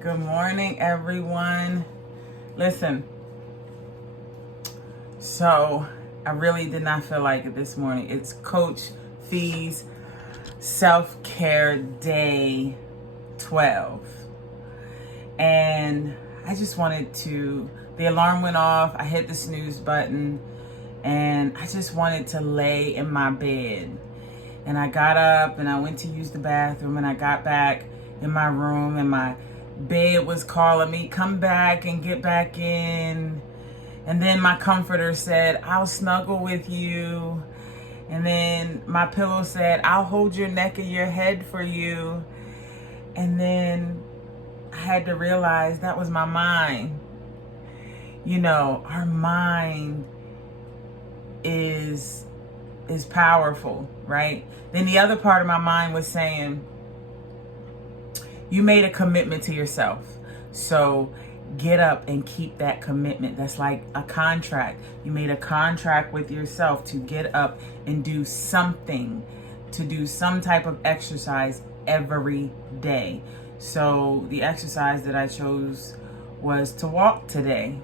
Good morning, everyone. Listen, so I really did not feel like it this morning. It's Coach Phee's self-care day 12. And I just wanted to, the alarm went off, I hit the snooze button, and I just wanted to lay in my bed. And I got up and I went to use the bathroom, and I got back in my room and my bed was calling me, come back and get back in. And then my comforter said, I'll snuggle with you. And then my pillow said, I'll hold your neck and your head for you. And then I had to realize that was my mind. You know, our mind is powerful, right? Then the other part of my mind was saying, you made a commitment to yourself. So get up and keep that commitment. That's like a contract. You made a contract with yourself to get up and do something, to do some type of exercise every day. So the exercise that I chose was to walk today.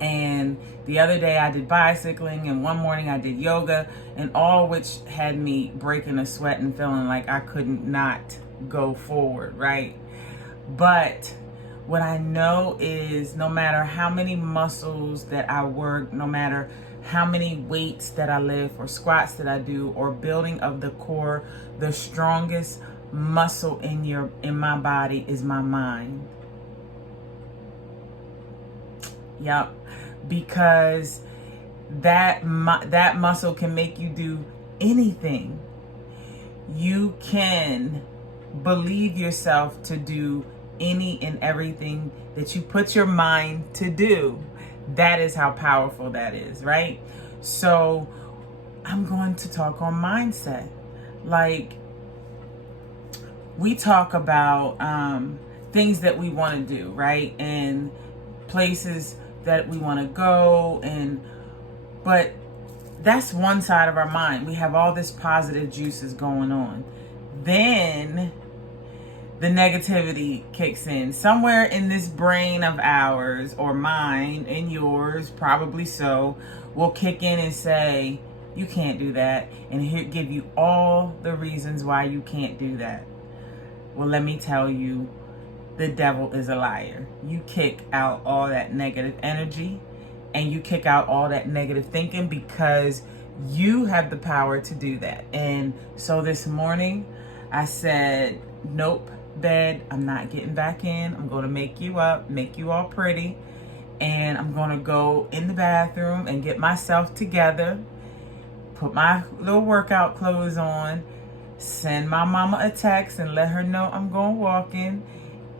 And the other day I did bicycling, and one morning I did yoga, and all which had me breaking a sweat and feeling like I couldn't not go forward, right? But what I know is no matter how many muscles that I work, no matter how many weights that I lift or squats that I do or building of the core, the strongest muscle in my body is my mind. Yep. Because that muscle can make you do anything. You can believe yourself to do any and everything that you put your mind to do. That is how powerful that is, right? So I'm going to talk on mindset. Like, we talk about things that we want to do, right? And places that we want to go, but that's one side of our mind. We have all this positive juices going on. Then the negativity kicks in. Somewhere in this brain of ours, or mine and yours, probably so, will kick in and say, you can't do that, and here give you all the reasons why you can't do that. Well, let me tell you, the devil is a liar. You kick out all that negative energy and you kick out all that negative thinking, because you have the power to do that. And so this morning I said, nope, bed, I'm not getting back in. I'm going to make you up, make you all pretty. And I'm going to go in the bathroom and get myself together, put my little workout clothes on, send my mama a text and let her know I'm going walking.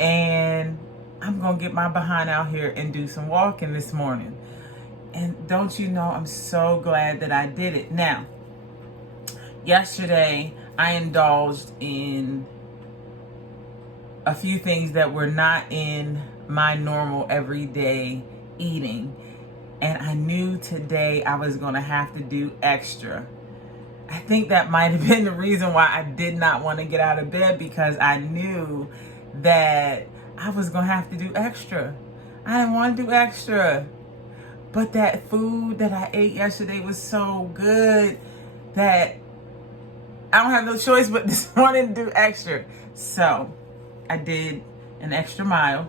And I'm going to get my behind out here and do some walking this morning. And don't you know, I'm so glad that I did it. Now, yesterday, I indulged in a few things that were not in my normal everyday eating. And I knew today I was going to have to do extra. I think that might have been the reason why I did not want to get out of bed, because I knew that I was going to have to do extra. I didn't want to do extra. But that food that I ate yesterday was so good that I don't have no choice but this morning to do extra. So I did an extra mile.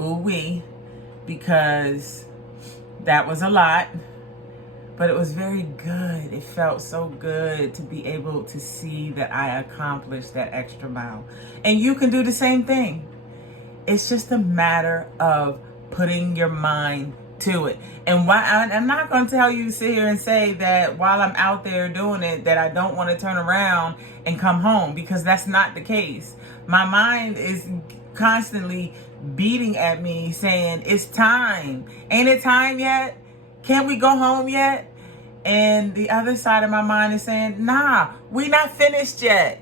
Ooh-wee. Because that was a lot. But it was very good. It felt so good to be able to see that I accomplished that extra mile. And you can do the same thing. It's just a matter of putting your mind to it. And why I'm not going to tell you to sit here and say that while I'm out there doing it, that I don't want to turn around and come home, because that's not the case. My mind is constantly beating at me saying, it's time. Ain't it time yet? Can't we go home yet? And the other side of my mind is saying, nah, we not finished yet.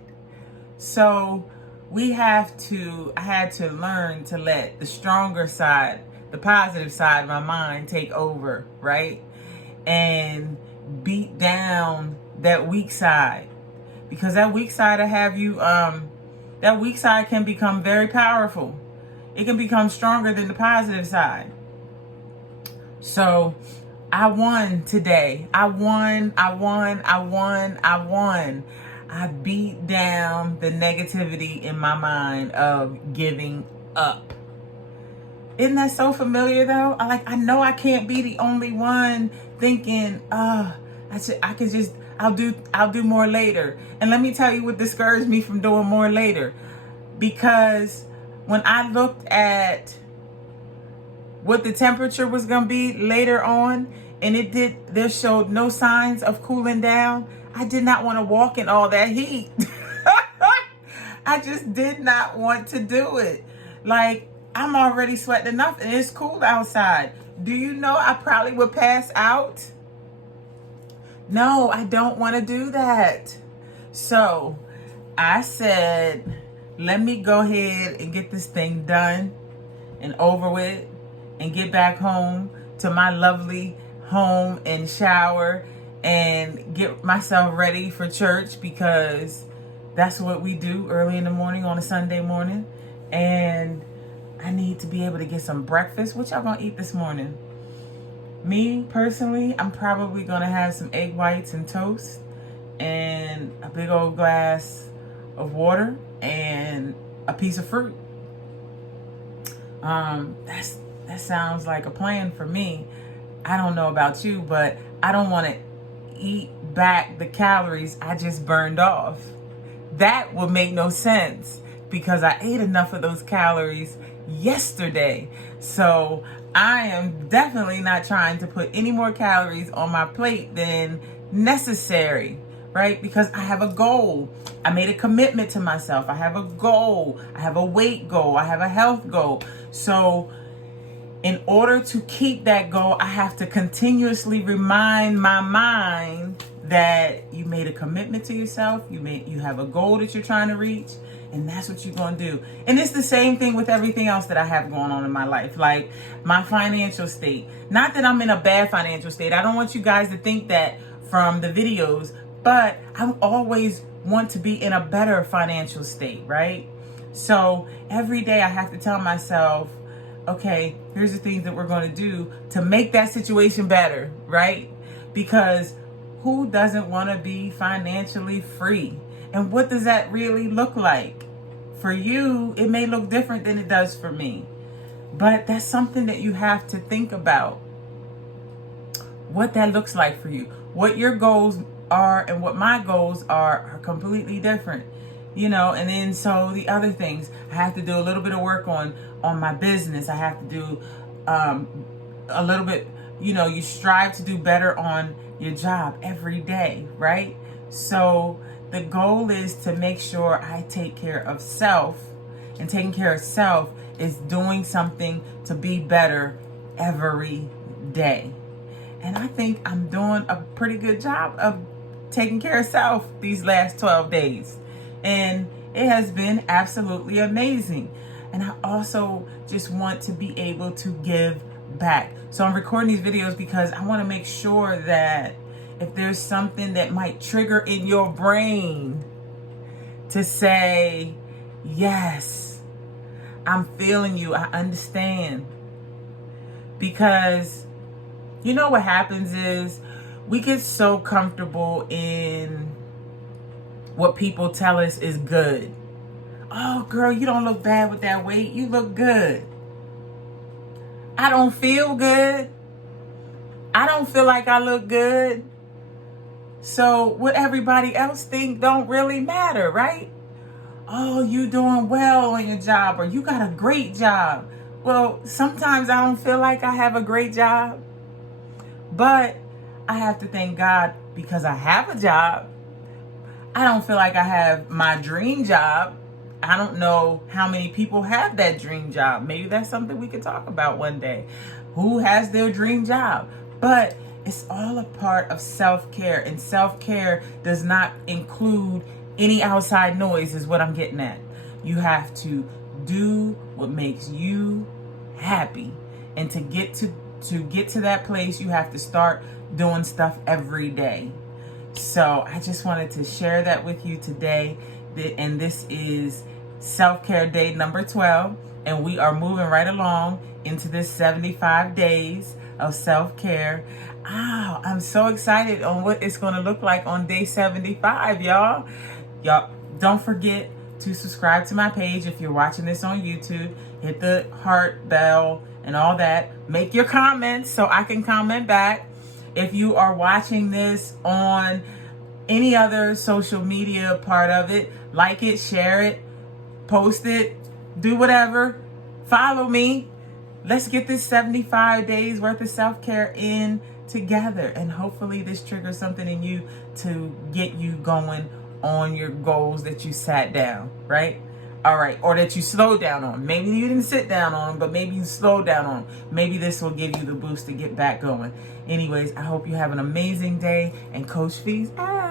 So I had to learn to let the stronger side, the positive side of my mind take over, right? And beat down that weak side. Because that weak side will have you that weak side can become very powerful. It can become stronger than the positive side. So I won today. I won. I beat down the negativity in my mind of giving up. Isn't that so familiar though? I know I can't be the only one thinking, I'll do more later. And let me tell you what discouraged me from doing more later. Because when I looked at what the temperature was going to be later on, and there showed no signs of cooling down, I did not want to walk in all that heat. I just did not want to do it. Like, I'm already sweating enough and it's cool outside. Do you know I probably would pass out? No, I don't want to do that. So I said, let me go ahead and get this thing done and over with and get back home to my lovely home and shower and get myself ready for church, because that's what we do early in the morning on a Sunday morning. And I need to be able to get some breakfast. What y'all gonna eat this morning? Me, personally, I'm probably gonna have some egg whites and toast and a big old glass of water and a piece of fruit. That sounds like a plan for me. I don't know about you, but I don't want to eat back the calories I just burned off. That would make no sense because I ate enough of those calories yesterday. So I am definitely not trying to put any more calories on my plate than necessary, right? Because I have a goal. I made a commitment to myself. I have a goal. I have a weight goal. I have a health goal. So in order to keep that goal, I have to continuously remind my mind that you made a commitment to yourself. You have a goal that you're trying to reach, and that's what you're going to do. And it's the same thing with everything else that I have going on in my life, like my financial state. Not that I'm in a bad financial state. I don't want you guys to think that from the videos, but I always want to be in a better financial state, right? So every day I have to tell myself, okay, here's the things that we're going to do to make that situation better, right? Because who doesn't want to be financially free? And what does that really look like? For you, it may look different than it does for me. But that's something that you have to think about. What that looks like for you. What your goals are and what my goals are completely different. You know, and then so the other things, I have to do a little bit of work on my business. I have to do a little bit, you strive to do better on your job every day, right? So the goal is to make sure I take care of self, and taking care of self is doing something to be better every day. And I think I'm doing a pretty good job of taking care of self these last 12 days. And it has been absolutely amazing. And I also just want to be able to give back. So I'm recording these videos because I want to make sure that if there's something that might trigger in your brain to say, yes, I'm feeling you, I understand. Because you know what happens is we get so comfortable in what people tell us is good. Oh, girl, you don't look bad with that weight. You look good. I don't feel good. I don't feel like I look good. So what everybody else think don't really matter, right? Oh, you doing well on your job, or you got a great job. Well, sometimes I don't feel like I have a great job, but I have to thank God because I have a job. I don't feel like I have my dream job. I don't know how many people have that dream job. Maybe that's something we could talk about one day. Who has their dream job? But it's all a part of self-care. And self-care does not include any outside noise, is what I'm getting at. You have to do what makes you happy. And to get to that place, you have to start doing stuff every day. So I just wanted to share that with you today. And this is self-care day number 12, and we are moving right along into this 75 days of self-care. I'm so excited on what it's going to look like on day 75, y'all. Y'all, don't forget to subscribe to my page if you're watching this on YouTube. Hit the heart bell and all that. Make your comments so I can comment back. If you are watching this on any other social media part of it, like it, share it, post it, do whatever. Follow me. Let's get this 75 days worth of self-care in together. And hopefully this triggers something in you to get you going on your goals that you sat down, right? All right. Or that you slowed down on. Maybe you didn't sit down on them, but maybe you slowed down on them. Maybe this will give you the boost to get back going. Anyways, I hope you have an amazing day. And Coach Fee's out.